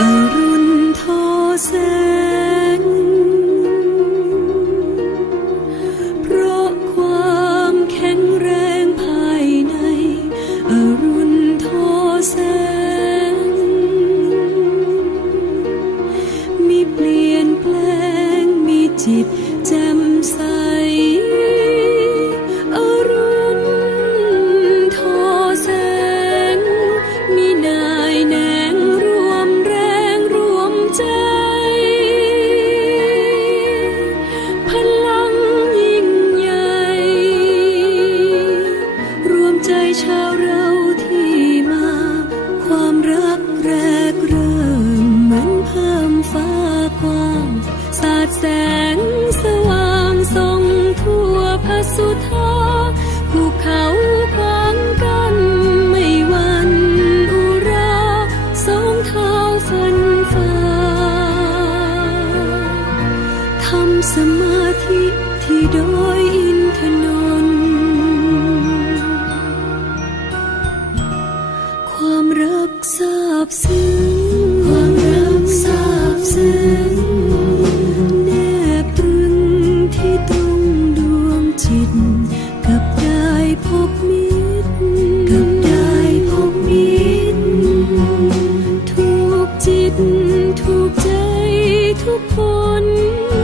อรุณทอแสง เพราะความแข็งแรงภายใน อรุณทอแสง มีเปลี่ยนแปลงมีจิต แสงสว่างส่องทั่วพระสุธาภูเขาขวางกันไม่วันอุราสองเท้าฟันฟ้าทำสมาธิที่โดยอินทนนท์ความรักซาบซึ้งความรักซาบซึ้ง ตถูกใจทุกคนกัน